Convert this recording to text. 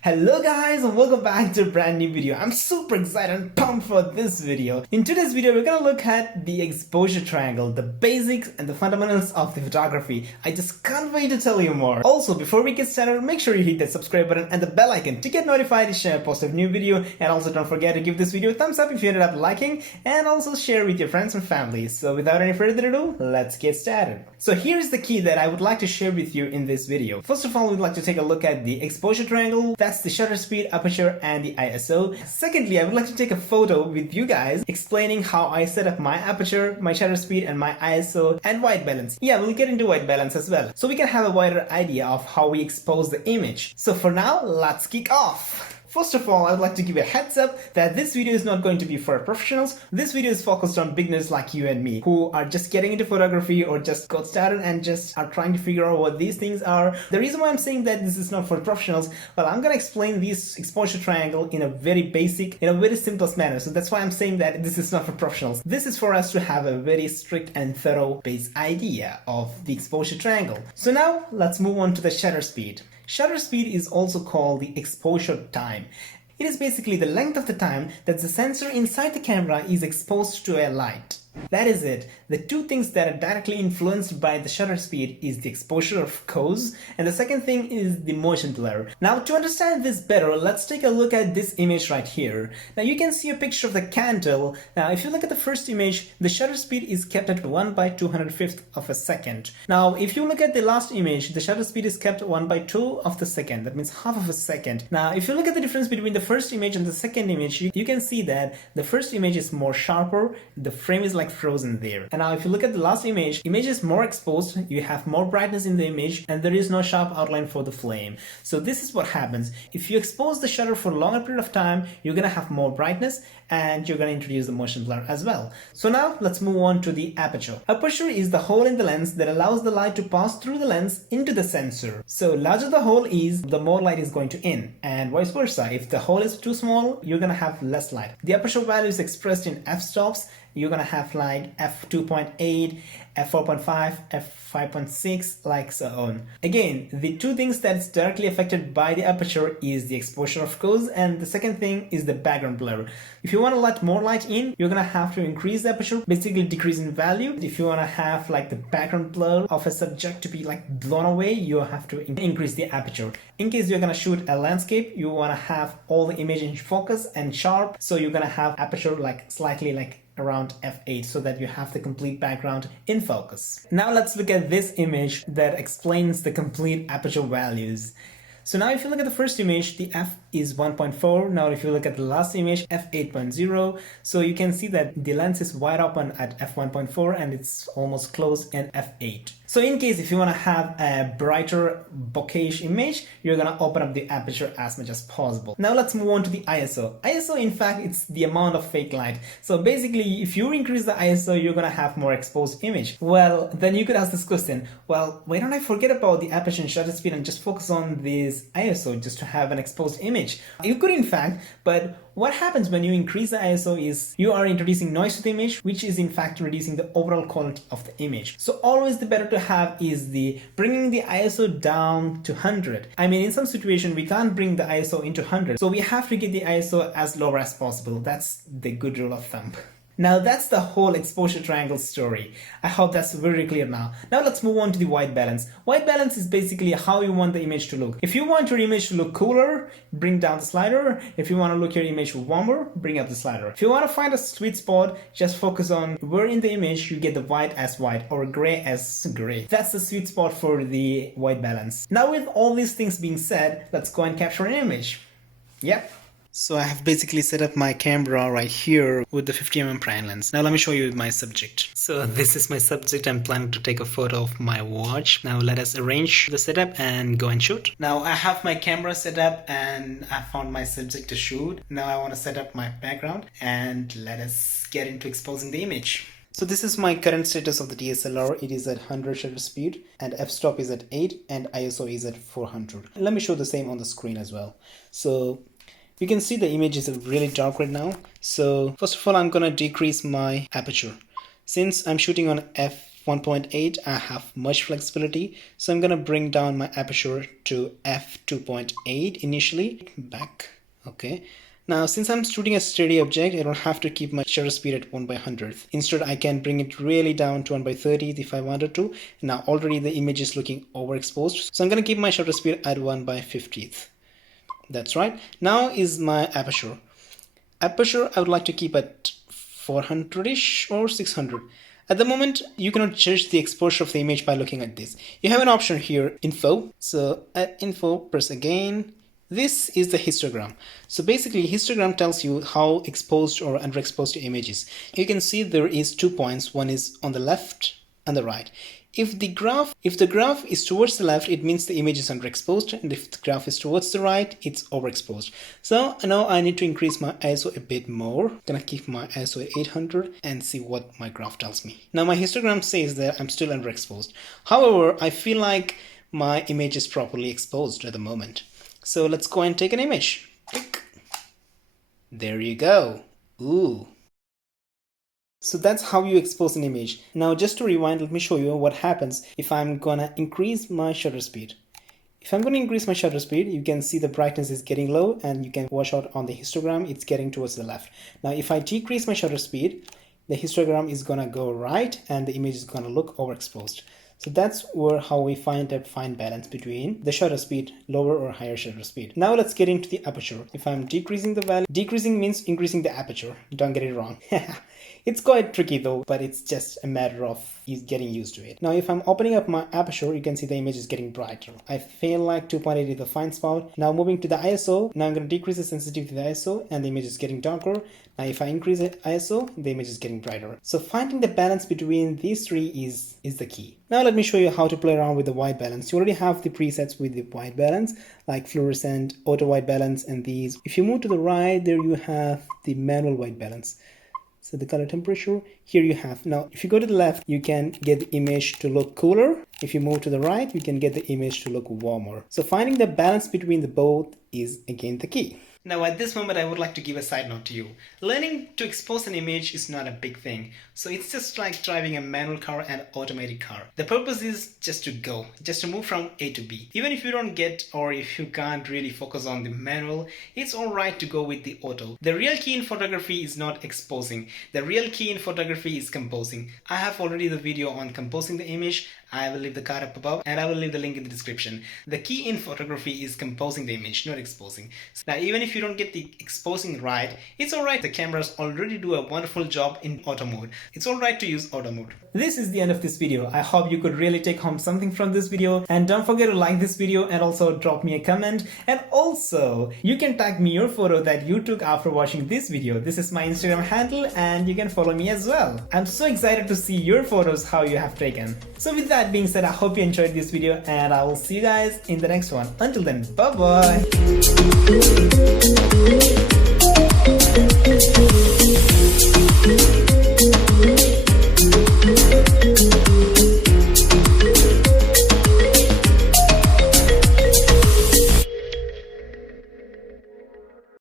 Hello guys and welcome back to a brand new video. I'm super excited and pumped for this video. In today's video we're gonna look at the exposure triangle, the basics and the fundamentals of the photography. I just can't wait to tell you more. Also, before we get started, make sure you hit that subscribe button and the bell icon to get notified each time I post a new video, and also don't forget to give this video a thumbs up if you ended up liking, and also share with your friends and family. So without any further ado, let's get started. So here's the key that I would like to share with you in this video. First of all, we'd like to take a look at the exposure triangle. That's the shutter speed, aperture, and the ISO. Secondly, I would like to take a photo with you guys explaining how I set up my aperture, my shutter speed, and my ISO and white balance. Yeah, we'll get into white balance as well, so we can have a wider idea of how we expose the image. So for now, let's kick off. First of all, I would like to give a heads up that this video is not going to be for professionals. This video is focused on beginners like you and me who are just getting into photography or just got started and just are trying to figure out what these things are. The reason why I'm saying that this is not for professionals, well, I'm going to explain this exposure triangle in a very basic, in a very simplest manner. So that's why I'm saying that this is not for professionals. This is for us to have a very strict and thorough base idea of the exposure triangle. So now let's move on to the shutter speed. Shutter speed is also called the exposure time. It is basically the length of the time that the sensor inside the camera is exposed to a light. That is it. The two things that are directly influenced by the shutter speed is the exposure, of course, and the second thing is the motion blur. Now, to understand this better, let's take a look at this image right here. Now you can see a picture of the candle. Now if you look at the first image, the shutter speed is kept at 1/205th of a second. Now if you look at the last image, the shutter speed is kept 1/2 of the second. That means half of a second. Now if you look at the difference between the first image and the second image, you can see that the first image is more sharper. The frame is like frozen there. And now if you look at the last image is more exposed, you have more brightness in the image, and there is no sharp outline for the flame. So this is what happens. If you expose the shutter for a longer period of time, you're gonna have more brightness and you're gonna introduce the motion blur as well. So now let's move on to the aperture. Aperture is the hole in the lens that allows the light to pass through the lens into the sensor. So larger the hole is, the more light is going to in, and vice versa. If the hole is too small, you're gonna have less light. The aperture value is expressed in f-stops. You're gonna have like f2.8, f4.5, f5.6, like so on. Again, the two things that's directly affected by the aperture is the exposure, of course, and the second thing is the background blur. If you want to let more light in, you're gonna have to increase the aperture, basically decrease in value. If you want to have like the background blur of a subject to be like blown away, you have to increase the aperture. In case you're gonna shoot a landscape, you want to have all the image in focus and sharp, so you're gonna have aperture like slightly like around f8 so that you have the complete background in focus. Now let's look at this image that explains the complete aperture values. So now if you look at the first image, the f is 1.4. Now if you look at the last image, f8.0, so you can see that the lens is wide open at f1.4 and it's almost closed in f8. So in case if you want to have a brighter bokeh image, you're going to open up the aperture as much as possible. Now let's move on to the ISO. ISO, in fact, it's the amount of fake light. So basically, if you increase the ISO, you're going to have more exposed image. Well, then you could ask this question, well, why don't I forget about the aperture and shutter speed and just focus on this ISO just to have an exposed image? You could, in fact, but what happens when you increase the ISO is you are introducing noise to the image, which is in fact reducing the overall quality of the image. So always the better to have is the bringing the ISO down to 100. I mean, in some situation we can't bring the ISO into 100, so we have to get the ISO as low as possible. That's the good rule of thumb. Now that's the whole exposure triangle story. I hope that's very clear now. Now let's move on to the white balance. White balance is basically how you want the image to look. If you want your image to look cooler, bring down the slider. If you want to look your image warmer, bring up the slider. If you want to find a sweet spot, just focus on where in the image you get the white as white or gray as gray. That's the sweet spot for the white balance. Now with all these things being said, let's go and capture an image. Yep. So I have basically set up my camera right here with the 50mm prime lens. Now let me show you my subject. So this is my subject. I'm planning to take a photo of my watch. Now let us arrange the setup and go and shoot. Now I have my camera set up and I found my subject to shoot. Now I want to set up my background and let us get into exposing the image. So this is my current status of the DSLR. It is at 100 shutter speed and f-stop is at 8 and ISO is at 400. Let me show the same on the screen as well. So you can see the image is really dark right now. So first of all, I'm gonna decrease my aperture. Since I'm shooting on f 1.8, I have much flexibility. So I'm gonna bring down my aperture to f2.8 initially. Back, okay. Now, since I'm shooting a steady object, I don't have to keep my shutter speed at 1/100th. Instead, I can bring it really down to 1/30th if I wanted to. Now, already the image is looking overexposed. So I'm gonna keep my shutter speed at 1/50th. That's right. Now is my aperture. Aperture, I would like to keep at 400-ish or 600. At the moment, you cannot judge the exposure of the image by looking at this. You have an option here, info. So at info, press again. This is the histogram. So basically, histogram tells you how exposed or underexposed your image is. You can see there is 2 points. One is on the left and the right. If the graph is towards the left, it means the image is underexposed, and if the graph is towards the right, it's overexposed. So now I need to increase my ISO a bit more. I'm gonna keep my ISO at 800 and see what my graph tells me. Now my histogram says that I'm still underexposed. However, I feel like my image is properly exposed at the moment. So let's go and take an image. Click. There you go. Ooh. So that's how you expose an image. Now just to rewind, let me show you what happens if I'm gonna increase my shutter speed. If I'm gonna increase my shutter speed, you can see the brightness is getting low, and you can watch out on the histogram, it's getting towards the left. Now if I decrease my shutter speed, the histogram is gonna go right and the image is gonna look overexposed. So that's how we find that fine balance between the shutter speed, lower or higher shutter speed. Now let's get into the aperture. If I'm decreasing the value, decreasing means increasing the aperture. Don't get it wrong. It's quite tricky though, but it's just a matter of getting used to it. Now if I'm opening up my aperture, you can see the image is getting brighter. I feel like 2.8 is the fine spot. Now moving to the ISO, now I'm going to decrease the sensitivity of the ISO and the image is getting darker. Now if I increase the ISO, the image is getting brighter. So finding the balance between these three is the key. Now let me show you how to play around with the white balance. You already have the presets with the white balance, like fluorescent, auto white balance, and these. If you move to the right, there you have the manual white balance. So the color temperature, here you have. Now, if you go to the left, you can get the image to look cooler. If you move to the right, you can get the image to look warmer. So finding the balance between the both is again the key. Now at this moment, I would like to give a side note to you. Learning to expose an image is not a big thing. So it's just like driving a manual car and automatic car. The purpose is just to go, just to move from A to B. Even if you don't get, or if you can't really focus on the manual, it's alright to go with the auto. The real key in photography is not exposing. The real key in photography is composing. I have already the video on composing the image. I will leave the card up above and I will leave the link in the description. The key in photography is composing the image, not exposing. Now even if you don't get the exposing right, it's alright. The cameras already do a wonderful job in auto mode. It's alright to use auto mode. This is the end of this video. I hope you could really take home something from this video, and don't forget to like this video and also drop me a comment, and also you can tag me your photo that you took after watching this video. This is my Instagram handle and you can follow me as well. I'm so excited to see your photos how you have taken. So with that being said, I hope you enjoyed this video and I will see you guys in the next one. Until then, bye bye.